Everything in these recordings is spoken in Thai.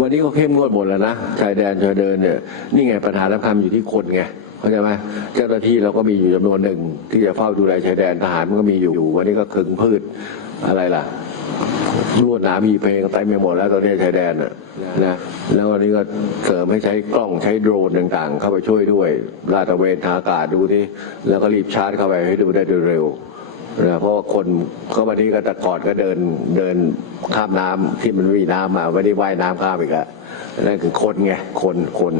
วันนี้ก็เข้มงวดหมดแล้วนะชายแดนชายเดินเนี่ยนี่ไงปัญหาสำคัญอยู่ที่คนไงเข้าใจไหมเจ้าหน้าที่เราก็มีอยู่จำนวนหนึ่ง ที่จะเฝ้าดูแลชายแดนทหารมันก็มีอยู่วันนี้ก็คึงพืชอะไรล่ะลวดหนามมีเพลงเต็มไปหมดแล้วตอนนี้ชายแดนนะนะแล้ววันนี้ก็เสริมให้ใช้กล้องใช้โดรนต่างๆ เข้าไปช่วยด้วยลาดตระเวนทางอากาศดูที่แล้วก็รีบชาร์จเข้าไปให้ดูได้โดยเร็ว นะเพราะว่าคนก็วันนี้ก็แต่ก่อนก็เดินเดินข้ามน้ำที่มันไม่มีน้ำมาไม่ได้ว่ายน้ำข้ามอีกอะนั่นคือคนไงคนคน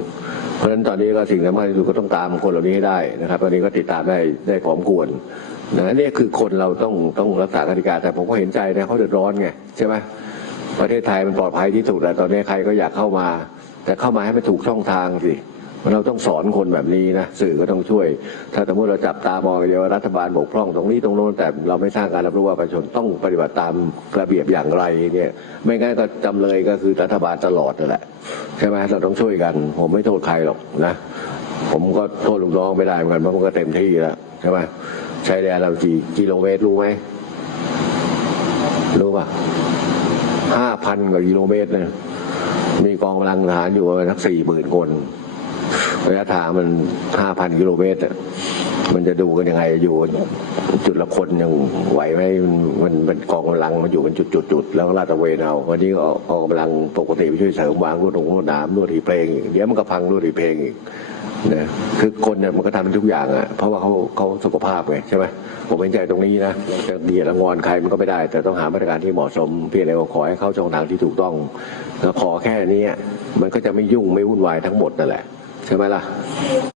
เพราะฉะนั้นตอนนี้ก็สิ่งสำคัญที่สุดก็ต้องตามคนเหล่านี้ให้ได้นะครับ ตอนนี้ก็ติดตามได้ได้พร้อมควรนะนี่คือคนเราต้องต้องรักษากติกาแต่ผมก็เห็นใจนะเขาเดือดร้อนไงใช่ไหมประเทศไทยมันปลอดภัยที่สุดแล้วตอนนี้ใครก็อยากเข้ามา แต่เข้ามาให้มันถูกช่องทางสิ เราต้องสอนคนแบบนี้นะสื่อก็ต้องช่วย ถ้าสมมติเราจับตามองเดียวรัฐบาลบกพร่องตรงนี้ตรงโน้นแต่เราไม่สร้างการรับรู้ว่าประชาชนต้องปฏิบัติตามระเบียบอย่างไรเนี่ย ไม่งั้นก็จำเลยก็คือรัฐบาลตลอดนั่นแหละใช่ไหมเราต้องช่วยกัน ผมไม่โทษใครหรอกนะ ผมก็โทษลูกน้องไม่ได้เหมือนกันเพราะมันก็เต็มที่แล้วใช่ไหมชายแดนเรากี่กิโลเมตรรู้ไหมรู้ป่ะห้าพันกว่ากิโลเมตรเนี่ยมีกองกำลังทหารอยู่ประมาณสักสี่หมื่นคน ระยะทางมันห้าพันกิโลเมตรมันจะดูกันยังไงอยู่จุดละคนยังไหวไหมมันมันกองกำลังมันอยู่เป็นจุดจุดจุดแล้วก็ลาดตระเวนเอาวันนี้เอาเอากำลังปกติไปช่วยเสริมวางรวดลงรวดน้ำรวดหีเพลงเดี๋ยวมันก็พังรวดหีเพลงอีกนะคือคนเนี่ยมันก็ทำทุกอย่างอะเพราะว่าเขาเขาสุขภาพไงใช่ไหมผมเป็นใจตรงนี้นะจะเดียดละงอนใครมันก็ไม่ได้ แต่ต้องหามาตรการที่เหมาะสมเพียงแต่ว่าขอให้เข้าช่องทางที่ถูกต้องแล้วขอแค่นี้มันก็จะไม่ยุ่งไม่วุ่นวายทั้งหมดนั่นแหละ ใช่ไหมล่ะ